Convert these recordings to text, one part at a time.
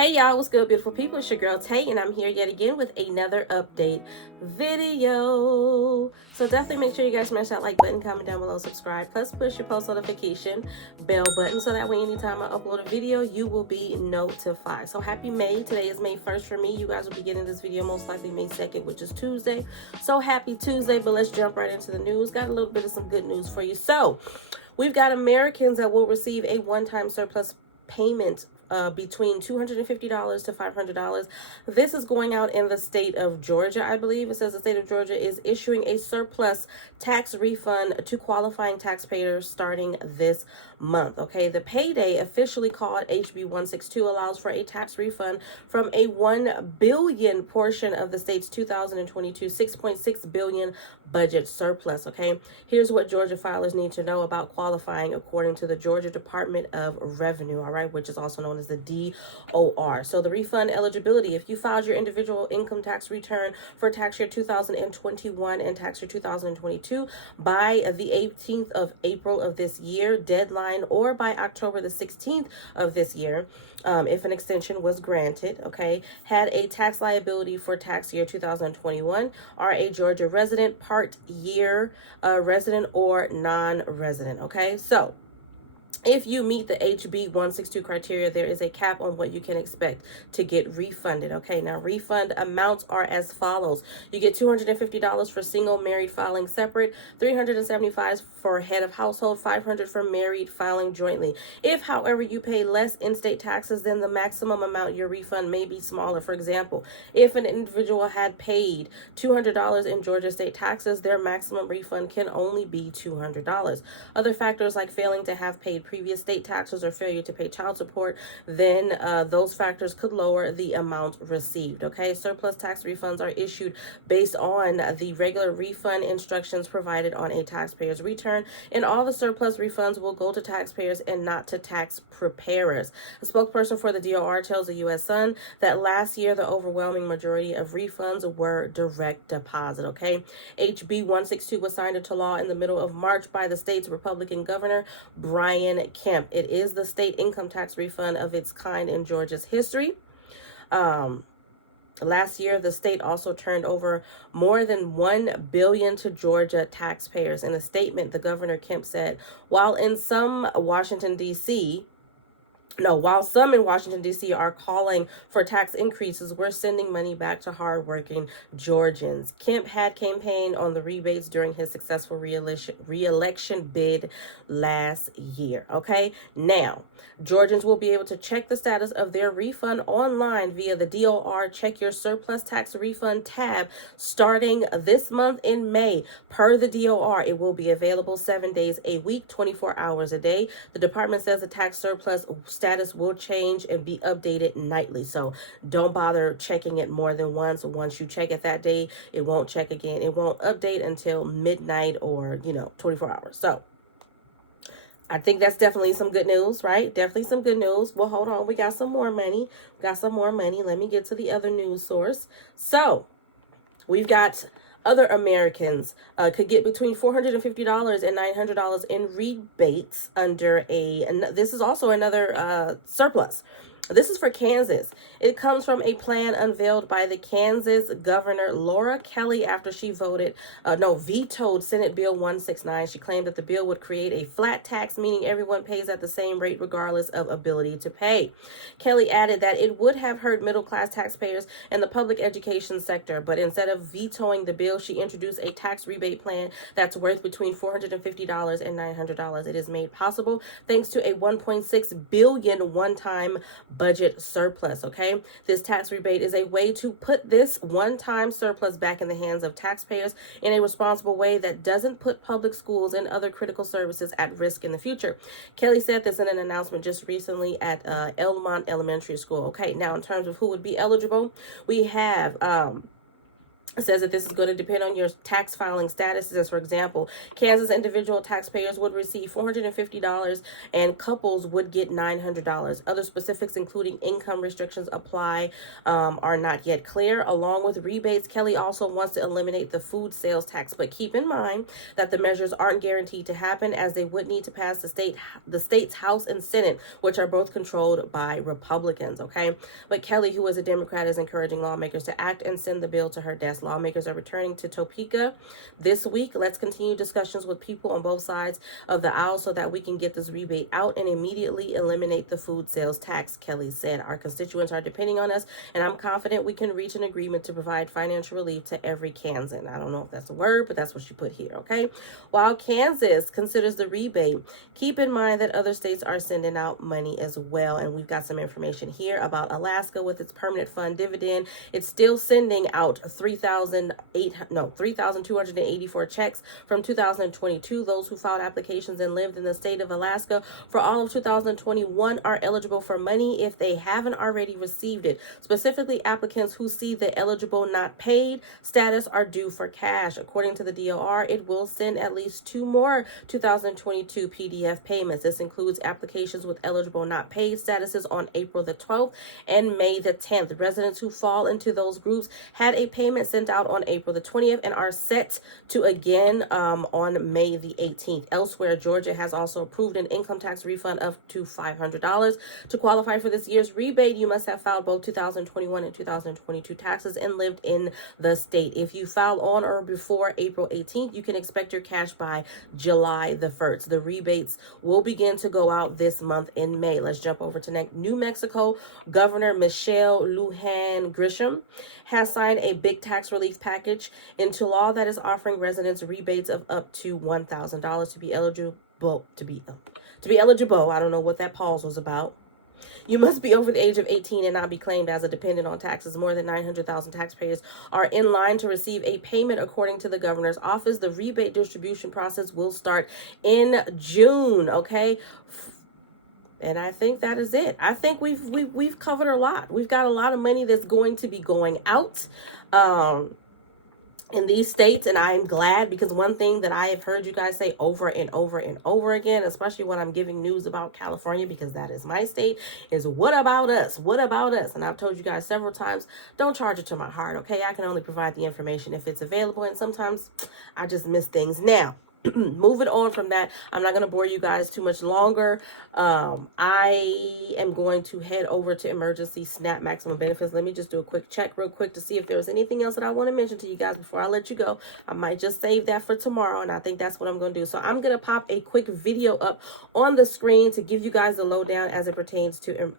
Hey y'all, what's good, beautiful people? It's your girl Tay, and I'm here yet again with another update video. So definitely make sure you guys smash that like button, comment down below, subscribe, plus push your post notification bell button so that way anytime I upload a video, you will be notified. So happy May. Today is May 1st for me. You guys will be getting this video most likely May 2nd, which is Tuesday. So happy Tuesday, but let's jump right into the news. Got a little bit of some good news for you. So we've got Americans that will receive a one-time surplus payment between $250 to $500. This is going out in the state of Georgia, I believe. It says the state of Georgia is issuing a surplus tax refund to qualifying taxpayers starting this month. Okay, the payday, officially called HB 162, allows for a tax refund from a $1 billion portion of the state's 2022 $6.6 billion budget surplus. Okay, here's what Georgia filers need to know about qualifying according to the Georgia Department of Revenue, all right, which is also known as the DOR. So the refund eligibility: if you filed your individual income tax return for tax year 2021 and tax year 2022 by the 18th of April of this year deadline, or by October the 16th of this year, if an extension was granted, okay, had a tax liability for tax year 2021, are a Georgia resident, part year resident, or non-resident. Okay, so if you meet the HB 162 criteria, there is a cap on what you can expect to get refunded. Okay, now refund amounts are as follows. You get $250 for single married filing separate, $375 for head of household, $500 for married filing jointly. If, however, you pay less in-state taxes, then the maximum amount your refund may be smaller. For example, if an individual had paid $200 in Georgia state taxes, their maximum refund can only be $200. Other factors like failing to have paid previous state taxes or failure to pay child support, then those factors could lower the amount received. Okay, surplus tax refunds are issued based on the regular refund instructions provided on a taxpayer's return, and all the surplus refunds will go to taxpayers and not to tax preparers. A spokesperson for the DOR tells the U.S. Sun that last year the overwhelming majority of refunds were direct deposit. Okay, HB 162 was signed into law in the middle of March by the state's Republican governor, Brian Kemp. It is the state income tax refund of its kind in Georgia's history. Last year, the state also turned over more than $1 billion to Georgia taxpayers. In a statement, the governor Kemp said, while some in Washington, D.C. are calling for tax increases, we're sending money back to hardworking Georgians. Kemp had campaigned on the rebates during his successful re-election bid last year. Okay, now Georgians will be able to check the status of their refund online via the DOR Check Your Surplus Tax Refund tab starting this month in May. Per the DOR, it will be available 7 days a week, 24 hours a day. The department says the tax surplus status will change and be updated nightly. So don't bother checking it more than once. Once you check it that day, it won't check again. It won't update until midnight or, 24 hours. So I think that's definitely some good news, right? Definitely some good news. Well, hold on. We got some more money. Let me get to the other news source. So we've got other Americans could get between $450 and $900 in rebates under this is also another surplus. This is for Kansas. It comes from a plan unveiled by the Kansas Governor Laura Kelly after she vetoed Senate Bill 169. She claimed that the bill would create a flat tax, meaning everyone pays at the same rate regardless of ability to pay. Kelly added that it would have hurt middle-class taxpayers and the public education sector, but instead of vetoing the bill, she introduced a tax rebate plan that's worth between $450 and $900. It is made possible thanks to a $1.6 billion one-time budget surplus. Okay, this tax rebate is a way to put this one-time surplus back in the hands of taxpayers in a responsible way that doesn't put public schools and other critical services at risk in the future. Kelly said this in an announcement just recently at Elmont Elementary School. Okay, now in terms of who would be eligible, we have It says that this is going to depend on your tax filing status. As for example, Kansas individual taxpayers would receive $450 and couples would get $900. Other specifics, including income restrictions apply, are not yet clear. Along with rebates, Kelly also wants to eliminate the food sales tax. But keep in mind that the measures aren't guaranteed to happen, as they would need to pass the state's House and Senate, which are both controlled by Republicans. Okay, but Kelly, who is a Democrat, is encouraging lawmakers to act and send the bill to her desk. Lawmakers are returning to Topeka this week. Let's continue discussions with people on both sides of the aisle so that we can get this rebate out and immediately eliminate the food sales tax, Kelly said. Our constituents are depending on us, and I'm confident we can reach an agreement to provide financial relief to every Kansan. I don't know if that's a word, but that's what she put here, okay? While Kansas considers the rebate, keep in mind that other states are sending out money as well, and we've got some information here about Alaska with its permanent fund dividend. It's still sending out 3,284 checks from 2022. Those who filed applications and lived in the state of Alaska for all of 2021 are eligible for money if they haven't already received it. Specifically, applicants who see the eligible not paid status are due for cash. According to the DOR, it will send at least 2 more 2022 PDF payments. This includes applications with eligible not paid statuses on April the 12th and May the 10th. Residents who fall into those groups had a payment sent out on April the 20th and are set to again on May the 18th. Elsewhere, Georgia has also approved an income tax refund of to $500. To qualify for this year's rebate, you must have filed both 2021 and 2022 taxes and lived in the state. If you file on or before April 18th, you can expect your cash by July the 1st. The rebates will begin to go out this month in May. Let's jump over to New Mexico. Governor Michelle Lujan Grisham has signed a big tax relief package into law that is offering residents rebates of up to $1,000 to be eligible. To be eligible, I don't know what that pause was about. You must be over the age of 18 and not be claimed as a dependent on taxes. More than 900,000 taxpayers are in line to receive a payment, according to the governor's office. The rebate distribution process will start in June, okay? And I think that is it. I think we've covered a lot. We've got a lot of money that's going to be going out in these states, and I'm glad, because one thing that I have heard you guys say over and over and over again, especially when I'm giving news about California, because that is my state, is what about us? What about us? And I've told you guys several times, don't charge it to my heart, okay? I can only provide the information if it's available, and sometimes I just miss things. Now, moving on from that, I'm not going to bore you guys too much longer. I am going to head over to emergency SNAP maximum benefits. Let me just do a quick check real quick to see if there's anything else that I want to mention to you guys before I let you go. I might just save that for tomorrow, and I think that's what I'm going to do. So I'm going to pop a quick video up on the screen to give you guys the lowdown as it pertains to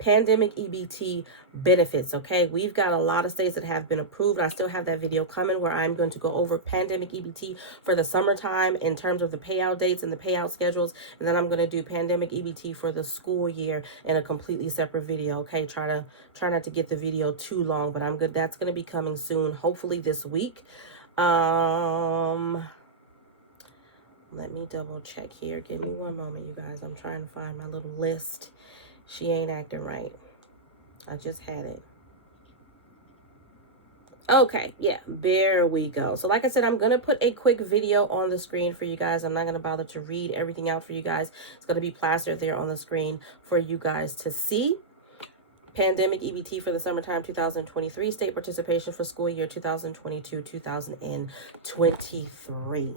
pandemic EBT benefits. Okay, we've got a lot of states that have been approved. I still have that video coming where I'm going to go over pandemic EBT for the summertime in terms of the payout dates and the payout schedules, and then I'm going to do pandemic EBT for the school year in a completely separate video. Okay, try not to get the video too long, but I'm good. That's going to be coming soon, hopefully this week. Let me double check here. Give me one moment, you guys. I'm trying to find my little list. She ain't acting right. I just had it. Okay, yeah, there we go. So like I said, I'm going to put a quick video on the screen for you guys. I'm not going to bother to read everything out for you guys. It's going to be plastered there on the screen for you guys to see. Pandemic EBT for the summertime 2023, state participation for school year 2022-2023.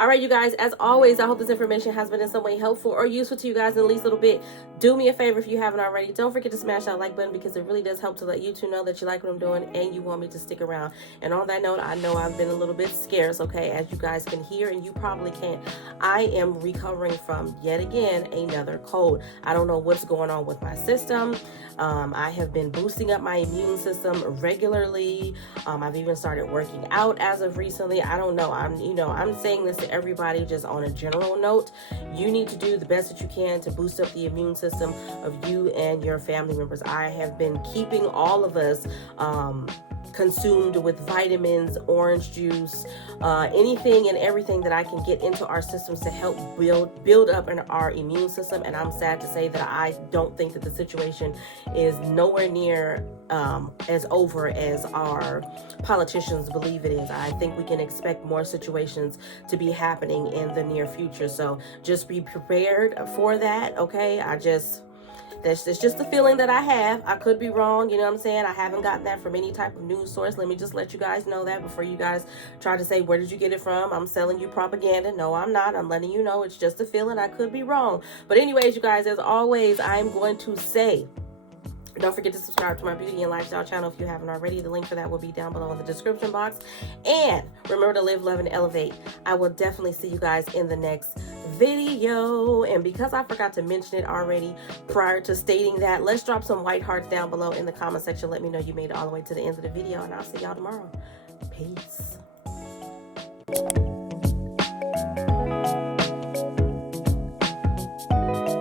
All right, you guys, as always, I hope this information has been in some way helpful or useful to you guys in at least a little bit. Do me a favor if you haven't already. Don't forget to smash that like button, because it really does help to let YouTube know that you like what I'm doing and you want me to stick around. And on that note, I know I've been a little bit scarce, okay, as you guys can hear, and you probably can't. I am recovering from, yet again, another cold. I don't know what's going on with my system. I have been boosting up my immune system regularly. I've even started working out as of recently. I don't know. I'm saying this to everybody just on a general note. You need to do the best that you can to boost up the immune system of you and your family members. I have been keeping all of us consumed with vitamins, orange juice, anything and everything that I can get into our systems to help build up in our immune system. And I'm sad to say that I don't think that the situation is nowhere near as over as our politicians believe it is. I think we can expect more situations to be happening in the near future. So just be prepared for that, okay? That's just the feeling that I have. I could be wrong, you know what I'm saying? I haven't gotten that from any type of news source. Let me just let you guys know that before you guys try to say, where did you get it from? I'm selling you propaganda. No, I'm not. I'm letting you know it's just a feeling. I could be wrong. But anyways, you guys, as always, I'm going to say, don't forget to subscribe to my beauty and lifestyle channel if you haven't already. The link for that will be down below in the description box. And remember to live, love, and elevate. I will definitely see you guys in the next video. And because I forgot to mention it already prior to stating that, let's drop some white hearts down below in the comment section. Let me know you made it all the way to the end of the video. And I'll see y'all tomorrow. Peace.